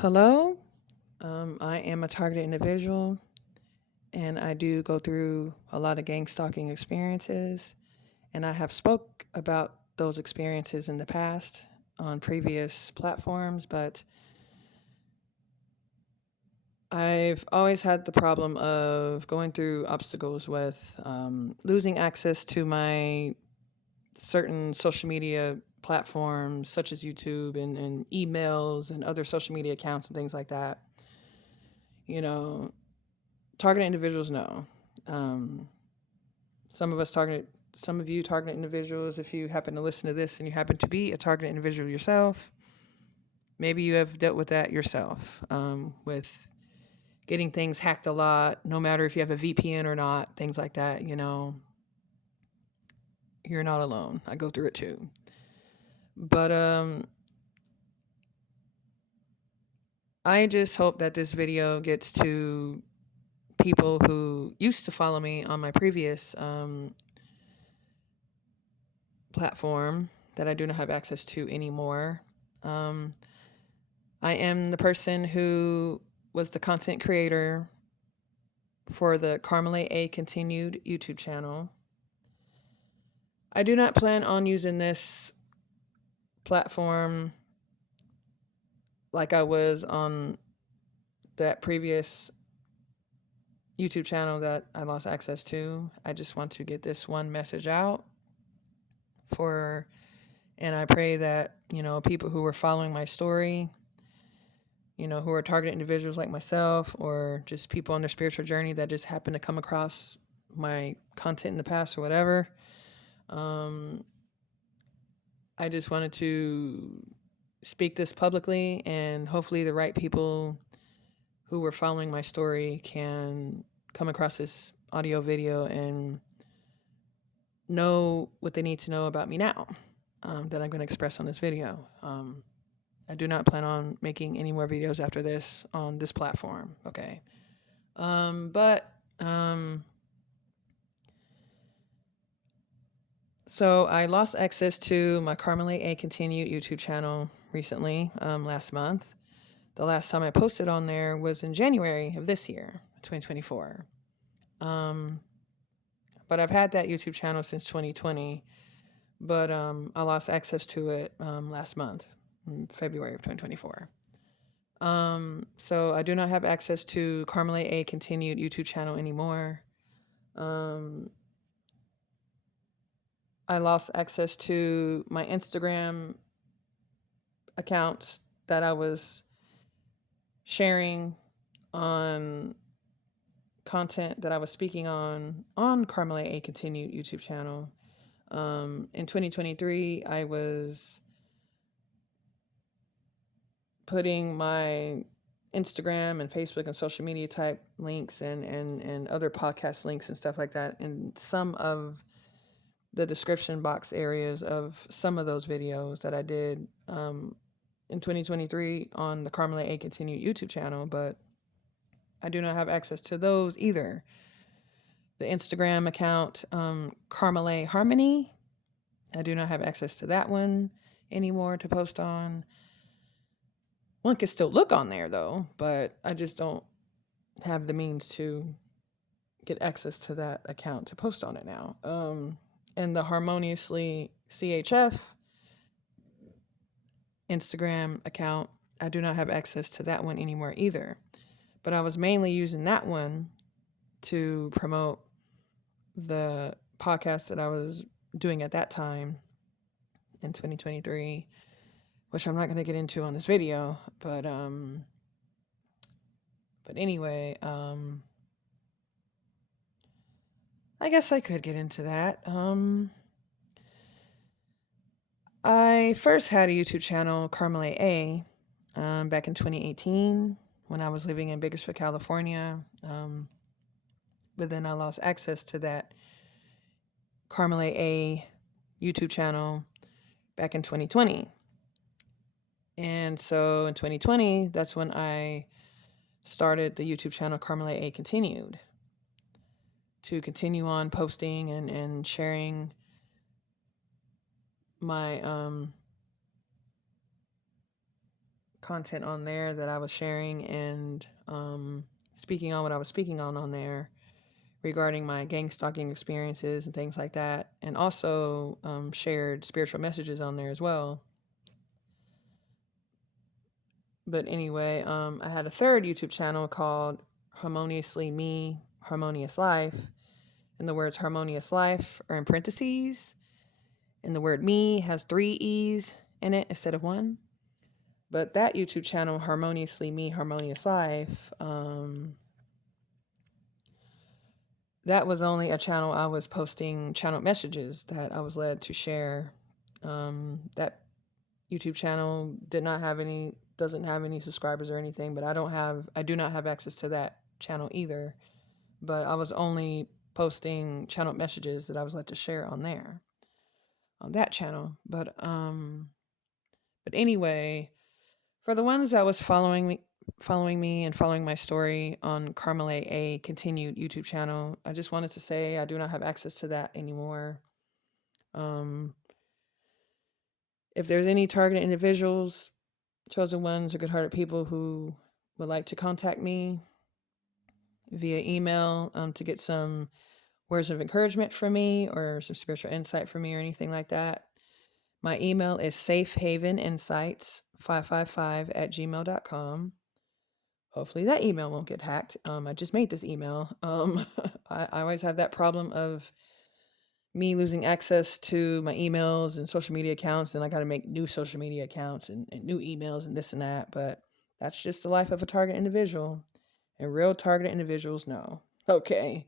Hello, I am a targeted individual and I do go through a lot of gang stalking experiences, and I have spoke about those experiences in the past on previous platforms, but I've always had the problem of going through obstacles with losing access to my certain social media platforms such as YouTube and emails and other social media accounts and things like that. You know, targeted individuals know. Um, some of us target, some of you targeted individuals, if you happen to listen to this and you happen to be a targeted individual yourself, maybe you have dealt with that yourself, with getting things hacked a lot, no matter if you have a VPN or not, things like that. You're not alone. I go through it too. But I just hope that this video gets to people who used to follow me on my previous platform that I do not have access to anymore. Um, I am the person who was the content creator for the Carmelite A Continued YouTube channel. I do not plan on using this platform like I was on that previous YouTube channel that I lost access to. I just want to get this one message out and I pray that, people who are following my story, who are targeted individuals like myself, or just people on their spiritual journey that just happen to come across my content in the past or whatever. I just wanted to speak this publicly, and hopefully the right people who were following my story can come across this audio video and know what they need to know about me now, that I'm going to express on this video. I do not plan on making any more videos after this on this platform. Okay. So I lost access to my Carmelite A Continued YouTube channel recently, last month. The last time I posted on there was in January of this year, 2024. But I've had that YouTube channel since 2020, but I lost access to it last month, in February of 2024. So I do not have access to Carmelite A Continued YouTube channel anymore. I lost access to my Instagram accounts that I was sharing on content that I was speaking on Carmelite A Continued YouTube channel. In 2023, I was putting my Instagram and Facebook and social media type links and other podcast links and stuff like that in some of the description box areas of some of those videos that I did in 2023 on the Carmelite A Continued YouTube channel, but I do not have access to those either. The Instagram account, Carmelite Harmony, I do not have access to that one anymore to post on. One can still look on there though, but I just don't have the means to get access to that account to post on it now. And the Harmoniously CHF Instagram account, I do not have access to that one anymore either. But I was mainly using that one to promote the podcast that I was doing at that time in 2023, which I'm not going to get into on this video, but anyway, I guess I could get into that. I first had a YouTube channel, Carmelite A, back in 2018 when I was living in Bakersfield, California. But then I lost access to that Carmelite A YouTube channel back in 2020. And so in 2020, that's when I started the YouTube channel Carmelite A Continued to continue on posting and sharing my content on there that I was sharing and speaking on what I was speaking on there regarding my gang stalking experiences and things like that, and also shared spiritual messages on there as well. But anyway, I had a third YouTube channel called Harmoniously Me, Harmonious Life, and the words harmonious life are in parentheses, and the word me has 3 E's in it instead of 1. But that YouTube channel, Harmoniously Me, Harmonious Life, that was only a channel I was posting channel messages that I was led to share. That YouTube channel doesn't have any subscribers or anything, but I do not have access to that channel either. But I was only posting channel messages that I was led to share on that channel. But anyway, for the ones that was following me and following my story on Carmelite A continued YouTube channel, I just wanted to say I do not have access to that anymore. If there's any targeted individuals, chosen ones, or good-hearted people who would like to contact me via email to get some words of encouragement from me or some spiritual insight from me or anything like that, my email is safehaveninsights555@gmail.com. Hopefully that email won't get hacked. I just made this email. I always have that problem of me losing access to my emails and social media accounts, and I got to make new social media accounts and new emails and this and that. But that's just the life of a target individual, and real target individuals know. Okay,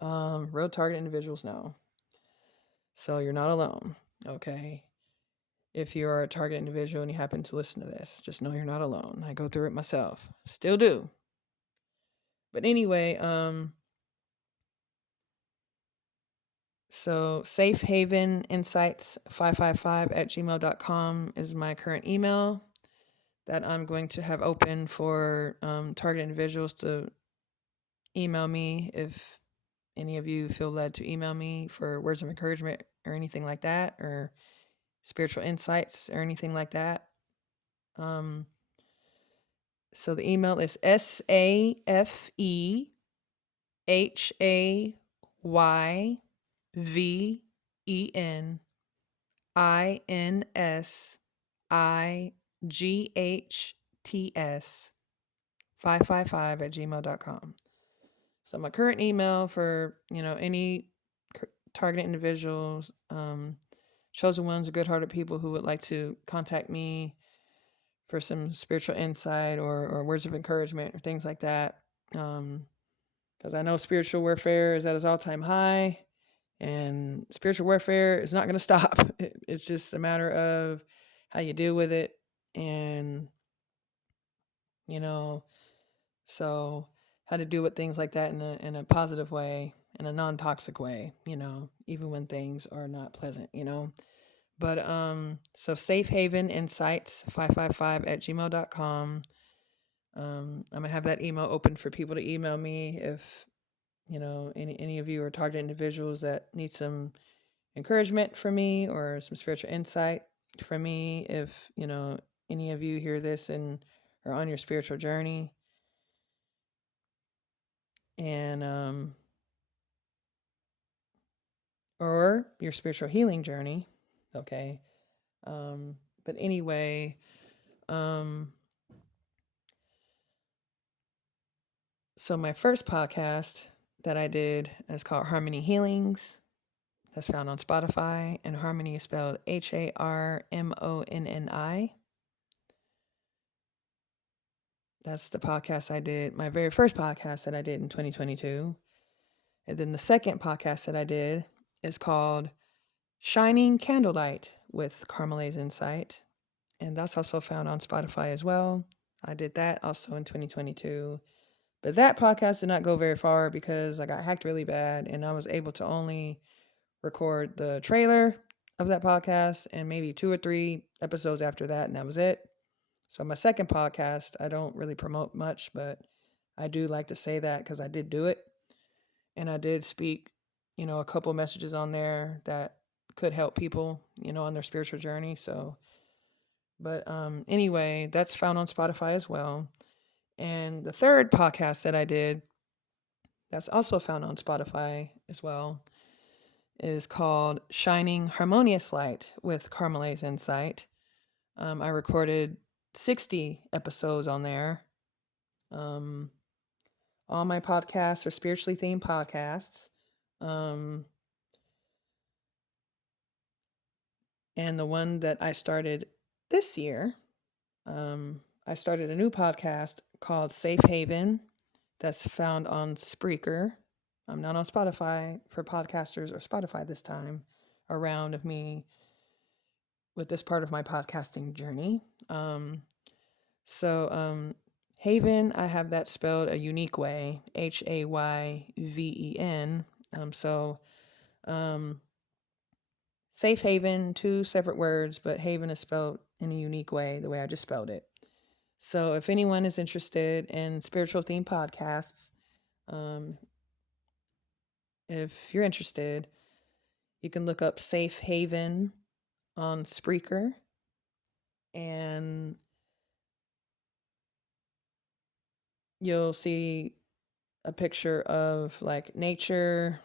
real target individuals know. So you're not alone. Okay, if you're a target individual and you happen to listen to this, just know you're not alone. I go through it myself, still do. But anyway, so safehaveninsights555@gmail.com is my current email that I'm going to have open for target individuals to email me if any of you feel led to email me for words of encouragement or anything like that, or spiritual insights or anything like that. So the email is SAFEINSIGHTS555@gmail.com. So my current email for, any targeted individuals, chosen ones, or good-hearted people who would like to contact me for some spiritual insight or words of encouragement or things like that. Because I know spiritual warfare is at its all-time high, and spiritual warfare is not going to stop. It's just a matter of how you deal with it, and so how to deal with things like that in a positive way, in a non-toxic way, even when things are not pleasant. But so safehaveninsights555@gmail.com. I'm gonna have that email open for people to email me if any of you are targeted individuals that need some encouragement from me or some spiritual insight from me. If any of you hear this and are on your spiritual journey and or your spiritual healing journey, okay. But anyway, so my first podcast that I did is called Harmony Healings. That's found on Spotify, and Harmony is spelled HARMONNI. That's the podcast I did, my very first podcast that I did in 2022. And then the second podcast that I did is called Shining Candlelight with Carmela's Insight. And that's also found on Spotify as well. I did that also in 2022. But that podcast did not go very far because I got hacked really bad, and I was able to only record the trailer of that podcast and maybe 2 or 3 episodes after that, and that was it. So my second podcast, I don't really promote much, but I do like to say that because I did do it, and I did speak, a couple messages on there that could help people, on their spiritual journey. So, But anyway, that's found on Spotify as well. And the third podcast that I did, that's also found on Spotify as well, is called Shining Harmonious Light with Carmela's Insight. I recorded 60 episodes on there. All my podcasts are spiritually themed podcasts. And the one that I started this year, I started a new podcast called Safe Haven that's found on Spreaker. I'm not on Spotify for podcasters or Spotify this time around of me with this part of my podcasting journey. Hayven, I have that spelled a unique way, Hayven. Safe haven, two separate words, but haven is spelled in a unique way, the way I just spelled it. So if anyone is interested in spiritual themed podcasts, if you're interested, you can look up Safe Haven on Spreaker, and you'll see a picture of like nature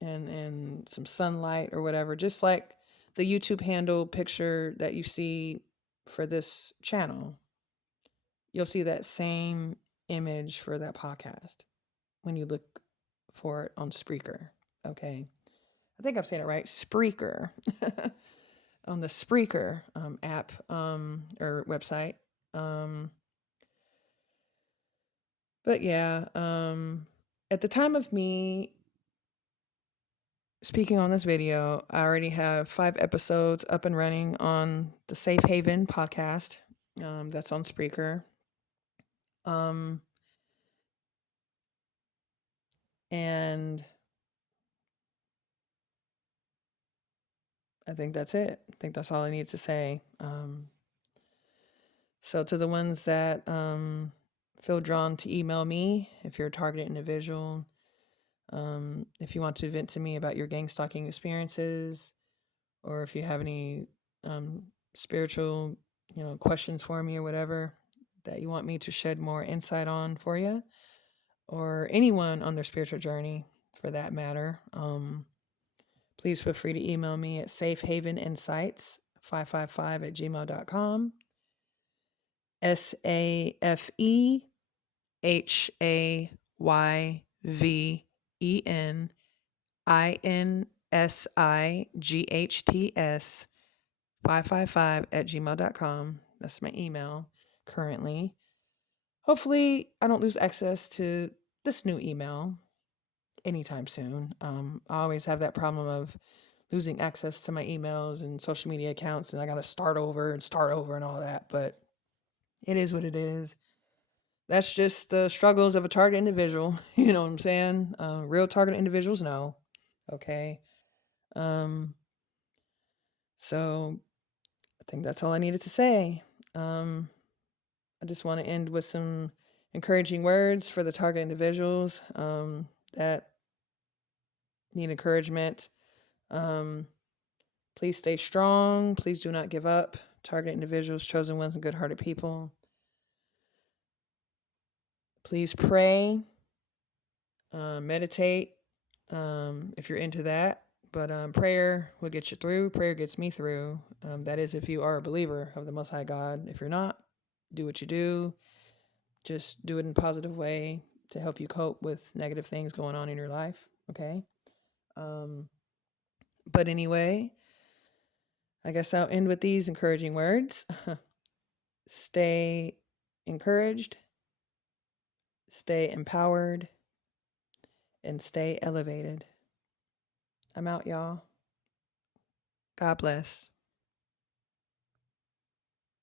and some sunlight or whatever, just like the YouTube handle picture that you see for this channel. You'll see that same image for that podcast when you look for it on Spreaker. Okay. I think I'm saying it right. Spreaker. On the Spreaker app or website. But yeah, at the time of me speaking on this video, I already have 5 episodes up and running on the Safe Haven podcast. That's on Spreaker. And I think that's it. I think that's all I need to say. So to the ones that feel drawn to email me, if you're a targeted individual, if you want to vent to me about your gang stalking experiences, or if you have any spiritual, questions for me or whatever that you want me to shed more insight on for you, or anyone on their spiritual journey for that matter, please feel free to email me at safehaveninsights555@gmail.com. SAFEHAYVENINSIGHTS 555@gmail.com. That's my email currently. Hopefully, I don't lose access to this new email anytime soon. I always have that problem of losing access to my emails and social media accounts, and I got to start over and all that. But it is what it is. That's just the struggles of a target individual. You know what I'm saying? Real target individuals know. Okay. So I think that's all I needed to say. I just want to end with some encouraging words for the target individuals that need encouragement. Please stay strong. Please do not give up. Target individuals, chosen ones, and good-hearted people. Please pray, meditate if you're into that. But prayer will get you through. Prayer gets me through. That is if you are a believer of the Most High God. If you're not, do what you do. Just do it in a positive way to help you cope with negative things going on in your life. Okay? But anyway, I guess I'll end with these encouraging words. Stay encouraged, stay empowered, and stay elevated. I'm out, y'all. God bless.